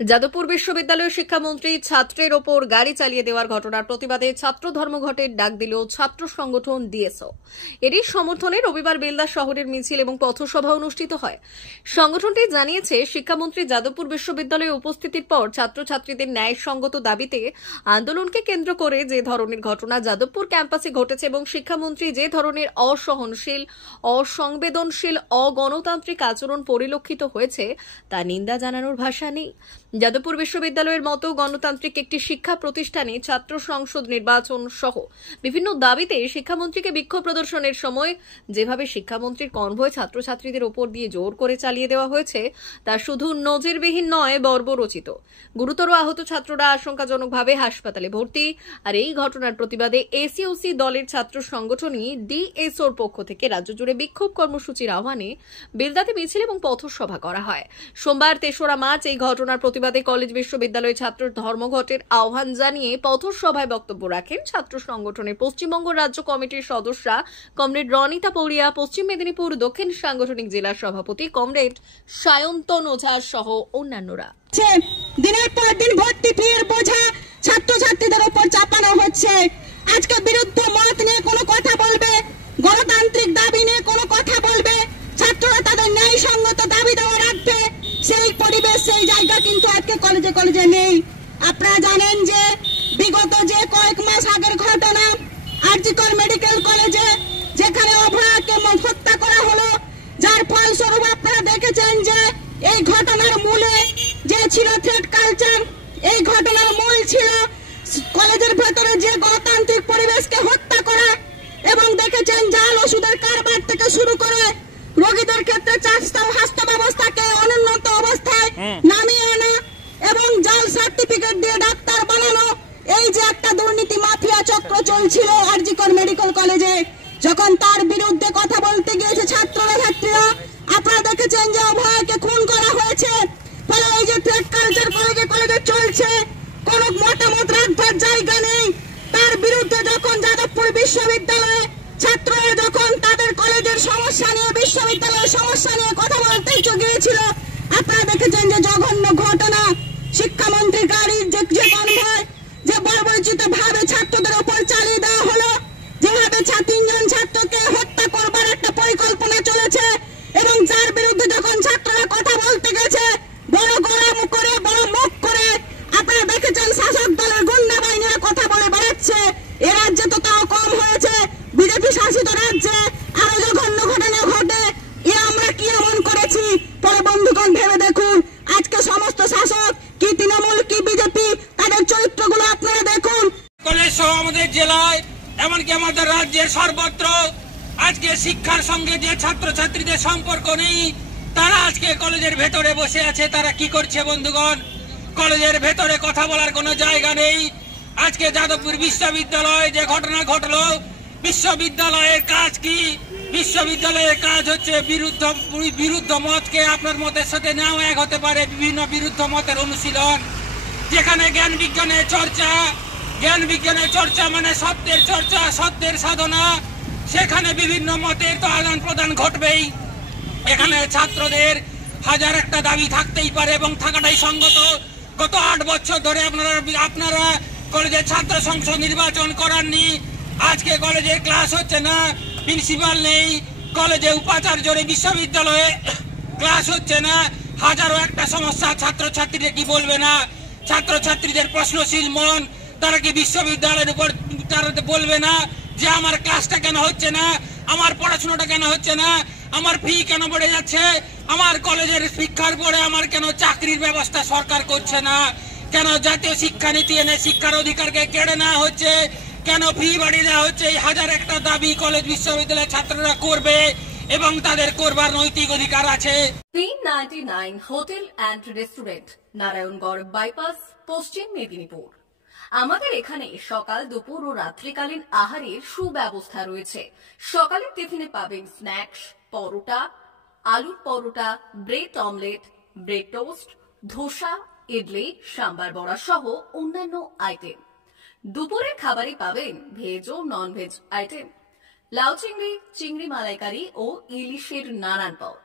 যাদবপুর বিশ্ববিদ্যালয়ের শিক্ষামন্ত্রী ছাত্রের ওপর গাড়ি চালিয়ে দেওয়ার ঘটনার প্রতিবাদে ছাত্র ধর্মঘটের ডাক দিল ছাত্র সংগঠন ডিএসও। এরই সমর্থনে রবিবার বেলদা শহরের মিছিল এবং পথসভা অনুষ্ঠিত হয়। সংগঠনটি জানিয়েছে, শিক্ষামন্ত্রী যাদবপুর বিশ্ববিদ্যালয়ে উপস্থিতির পর ছাত্রছাত্রীদের ন্যায়সঙ্গত দাবিতে আন্দোলনকে কেন্দ্র করে যে ধরনের ঘটনা যাদবপুর ক্যাম্পাসে ঘটেছে এবং শিক্ষামন্ত্রী যে ধরনের অসহনশীল, অসংবেদনশীল, অগণতান্ত্রিক আচরণ পরিলক্ষিত হয়েছে তা নিন্দা জানানোর ভাষা নেই। যাদবপুর বিশ্ববিদ্যালয়ের মতো গণতান্ত্রিক একটি শিক্ষা প্রতিষ্ঠানে ছাত্র সংসদ নির্বাচন সহ বিভিন্ন দাবিতে শিক্ষামন্ত্রীকে বিক্ষোভ প্রদর্শনের সময় যেভাবে শিক্ষামন্ত্রীর কনভয় ছাত্রছাত্রীদের ওপর দিয়ে জোর করে চালিয়ে দেওয়া হয়েছে তা শুধু নজিরবিহীন নয়, বর্বরোচিত। গুরুতর আহত ছাত্ররা আশঙ্কাজনকভাবে হাসপাতালে ভর্তি। আর এই ঘটনার প্রতিবাদে এসইউসি দলের ছাত্র সংগঠনই ডিএসওর পক্ষ থেকে রাজ্য জুড়ে বিক্ষোভ কর্মসূচির আহ্বানে বেলদাতে মিছিল এবং পথসভা করা হয়। সোমবার ৩রা মার্চ এই ঘটনার প্রতিবাদে কলেজ বিশ্ববিদ্যালয় ছাত্র ধর্মঘটের আহ্বান জানিয়ে পথসভায় বক্তব্য রাখেন ছাত্র সংগঠনের পশ্চিমবঙ্গ রাজ্য কমিটির সদস্যা কমরেড রনিতা পৌরিয়া, পশ্চিম মেদিনীপুর দক্ষিণ সাংগঠনিক জেলা সভাপতি কমরেড সায়ন্তন ওঝা সহ অন্যান্যরা। দিনের পর দিন ভর্তি ফির বোঝা ছাত্রছাত্রীদের উপর চাপানো হচ্ছে। আজকে বিরুদ্ধ মত নিয়ে কোনো কথা বলবে, গণতান্ত্রিক দাবি নিয়ে কোনো কথা বলবে, ছাত্ররা তাদের ন্যায়সঙ্গত দাবি দেওয়া রাখবে, সেই পরিবেশ, সেই জায়গা কিন্তু আজকে কলেজে কলেজে নেই। আপনারা জানেন যে বিগত যে কয়েক মাস আগের ঘটনা আরজিকর মেডিকেল কলেজে, যেখানে অভয়াকে হত্যা করা হলো, যার ফলস্বরূপ আপনারা দেখেছেন যে এই ঘটনার মূলে যে ছিল থ্রেড কালচার, এই ঘটনার মূল ছিল কলেজের ভেতরে যে গণতান্ত্রিক পরিবেশকে হত্যা করা, এবং দেখেছেন জাল ওষুধের কারবার থেকে শুরু করে রোগীদের ক্ষেত্রে স্বাস্থ্য ব্যবস্থাকে অনুন্নত অবস্থায় নামিয়ে আনা এবং জাল সার্টিফিকেট দিয়ে ডাক্তার বানানো, এই যে একটা দুর্নীতি মাফিয়া চক্র চলছিল আরজিকর মেডিকেল কলেজে, যখন তার বিরুদ্ধে কথা বলতে গিয়েছে ছাত্রীরা, আপনারা দেখেছেন যে অভয়কে খুন করা হয়েছে। ফলে এই যে থ্রেড কালচার কলেজে কলেজে চলছে, কোন মতামত রাখবার জায়গা নেই। তার বিরুদ্ধে যখন যাদবপুর বিশ্ববিদ্যালয়ে ছাত্ররা যখন তাদের কলেজের সমস্যা নিয়ে, বিশ্ববিদ্যালয়ের সমস্যা নিয়ে কথা বলতে গিয়েছিল, আপনারা দেখেছেন যে জঘন্য ঘটনা, শিক্ষামন্ত্রী গাড়ির যে কনভয় যে বর্বরোচিত ভাবে ছাত্রদের উপর চালিয়ে দেওয়া হলো, যেভাবে ৩জন ছাত্রকে হত্যা করবার একটা পরিকল্পনা চলেছে, এবং যার বিরুদ্ধে যখন ছাত্ররা কথা বলতে গেছে বড় গরম করে, বড় মুখ করে, আপনারা দেখেছেন শাসক দলের গুন্ডা বাহিনীরা কথা বলে বেড়াচ্ছে। এ রাজ্যে তো তাও কম হয়েছে, বিজেপি শাসিত রাজ্যে আরো জঘন্য ঘটনা ঘটে। এ আমরা কি এমন করেছি? পরে বন্ধুগণ ভেবে দেখুন, আজকে সমস্ত শাসক কি তৃণমূল কি বিজেপি, তাদের চরিত্রগুলো আপনারা দেখুন। কলেজ সহ আমাদের জেলায়, এমনকি আমাদের রাজ্যের সর্বত্র আজকে শিক্ষার সঙ্গে যে ছাত্রছাত্রীদের সম্পর্ক নেই, তারা আজকে কলেজের ভেতরে বসে আছে। তারা কি করছে বন্ধুগণ? কলেজের ভেতরে কথা বলার কোনো জায়গা নেই। আজকে যাদবপুর বিশ্ববিদ্যালয়ে যে ঘটনা ঘটলো, বিশ্ববিদ্যালয়ের কাজ কি? বিশ্ববিদ্যালয়ের কাজ হচ্ছে বিরুদ্ধ মতকে আপনার মতের সাথে নাও এক হতে পারে, বিভিন্ন বিরুদ্ধ মতের অনুশীলন, যেখানে জ্ঞান বিজ্ঞানের চর্চা মানে সত্যের চর্চা, সত্যের সাধনা, সেখানে বিভিন্ন মতের তো আদান প্রদান ঘটবেই। এখানে ছাত্রদের হাজার একটা দাবি থাকতেই পারে এবং থাকাটাই সঙ্গত। গত 8 বছর ধরে আপনারা কলেজের ছাত্র সংসদ নির্বাচন করাননি। আজকে কলেজের ক্লাস হচ্ছে না, প্রিন্সিপাল নেই, কলেজে উপাচার্য বিশ্ববিদ্যালয়ে ক্লাস হচ্ছে না, হাজারো একটা সমস্যা। ছাত্রছাত্রীরা কি বলবে না? ছাত্রছাত্রীদের প্রশ্নশীল মন, তারা কি বিশ্ববিদ্যালয়ের উপর তারা বলবে না যে আমার ক্লাসটা কেন হচ্ছে না, আমার পড়াশোনাটা কেন হচ্ছে না, আমার ফি কেন বেড়ে যাচ্ছে, আমার কলেজের শিক্ষার পরে আমার কেন চাকরির ব্যবস্থা সরকার করছে না, কেন জাতীয় শিক্ষানীতি এনে শিক্ষার অধিকারকে কেড়ে নেওয়া হচ্ছে, কেন ফি বাড়িয়ে দেওয়া হচ্ছে? এই হাজার একটা দাবি কলেজ বিশ্ববিদ্যালয়ের ছাত্ররা করবে এবং তাদের করবার নৈতিক অধিকার আছে। 399 hotel and restaurant, Narayangarh bypass, পশ্চিম মেদিনীপুর। আমাদের এখানে সকাল, দুপুর ও রাত্রিকালীন আহারের সুব্যবস্থা রয়েছে। সকালের টিফিনে পাবেন স্ন্যাক্স, পরোটা, আলুর paratha, bread omelette, bread toast, dosa, idli, sambar vada সহ অন্যান্য আইটেম। দুপুরের খাবারে পাবেন ভেজ ও নন ভেজ আইটেম, লাউ চিংড়ি, চিংড়ি মালাইকারি ও ইলিশের নানান পদ।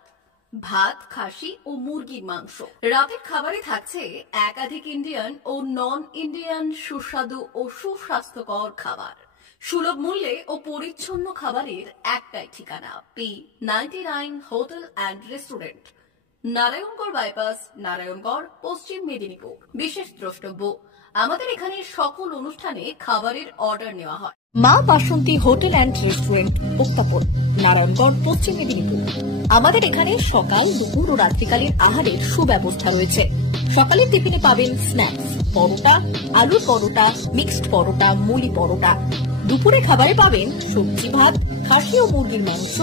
ভাত, খাসি ও মুরগির মাংস। রাতের খাবারে থাকছে একাধিক ইন্ডিয়ান ও নন ইন্ডিয়ান সুস্বাদু ও সুস্বাস্থ্যকর খাবার। সুলভ মূল্যে ও পরিচ্ছন্ন খাবারের একটাই ঠিকানা, P99 hotel and restaurant, Narayangarh bypass, Narayangarh, পশ্চিম মেদিনীপুর। বিশেষ দ্রষ্টব্য, আমাদের এখানে সকল অনুষ্ঠানে খাবারের অর্ডার নেওয়া হয়। মা বাসন্তী হোটেল অ্যান্ড রেস্টুরেন্ট, উত্তাপন, নারায়ণগড়, পশ্চিম মেদিনীপুর। আমাদের এখানে সকাল, দুপুর ও রাত্রিকালীন আহারের সুব্যবস্থা রয়েছে। সকালের টিফিনে পাবেন স্ন্যাক্স, পরোটা, আলুর পরোটা, মিক্সড পরোটা, মুলি পরোটা। দুপুরে খাবারে পাবেন সবজি ভাত, খাসি ও মুরগির মাংস,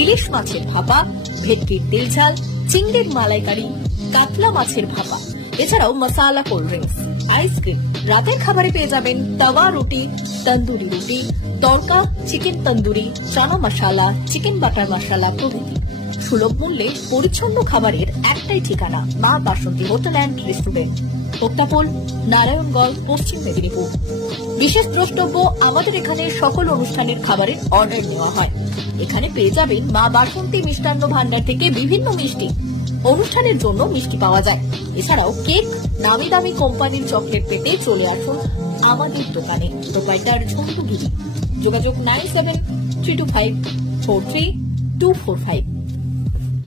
ইলিশ মাছের ভাপা, ভেটকির তেল ঝাল, চিংড়ির মালাইকারি, কাতলা মাছের ভাপা, এছাড়াও মশালা কোল্ড ড্রিঙ্কস, আইসক্রিম। রাতের খাবারে পেয়ে যাবেন তাওয়া রুটি, তন্দুরি রুটি, তড়কা, চিকেন তন্দুরি, চানা মশালা, চিকেন বাটার মশালা প্রভৃতি। সুলভ মূল্যে পরিচ্ছন্ন খাবারের একটাই ঠিকানা, মা বাসন্তী হোটেল অ্যান্ড রেস্টুরেন্ট, উত্তাপন, নারায়ণগড়, পশ্চিম মেদিনীপুর। বিশেষ দ্রষ্টব্য, আমাদের এখানে সকল অনুষ্ঠানের খাবারের অর্ডার নেওয়া হয়। এখানে পেয়ে যাবেন মা বাসন্তী মিষ্টান্ন ভান্ডার থেকে বিভিন্ন মিষ্টি। অনুষ্ঠানের জন্য মিষ্টি পাওয়া যায়। এছাড়াও কেক, নামি দামি কোম্পানির চকলেট পেতে চলে আসুন আমাদের দোকানে। প্রোপাইটার ঝন্টু গিরি। যোগাযোগ 9732543245।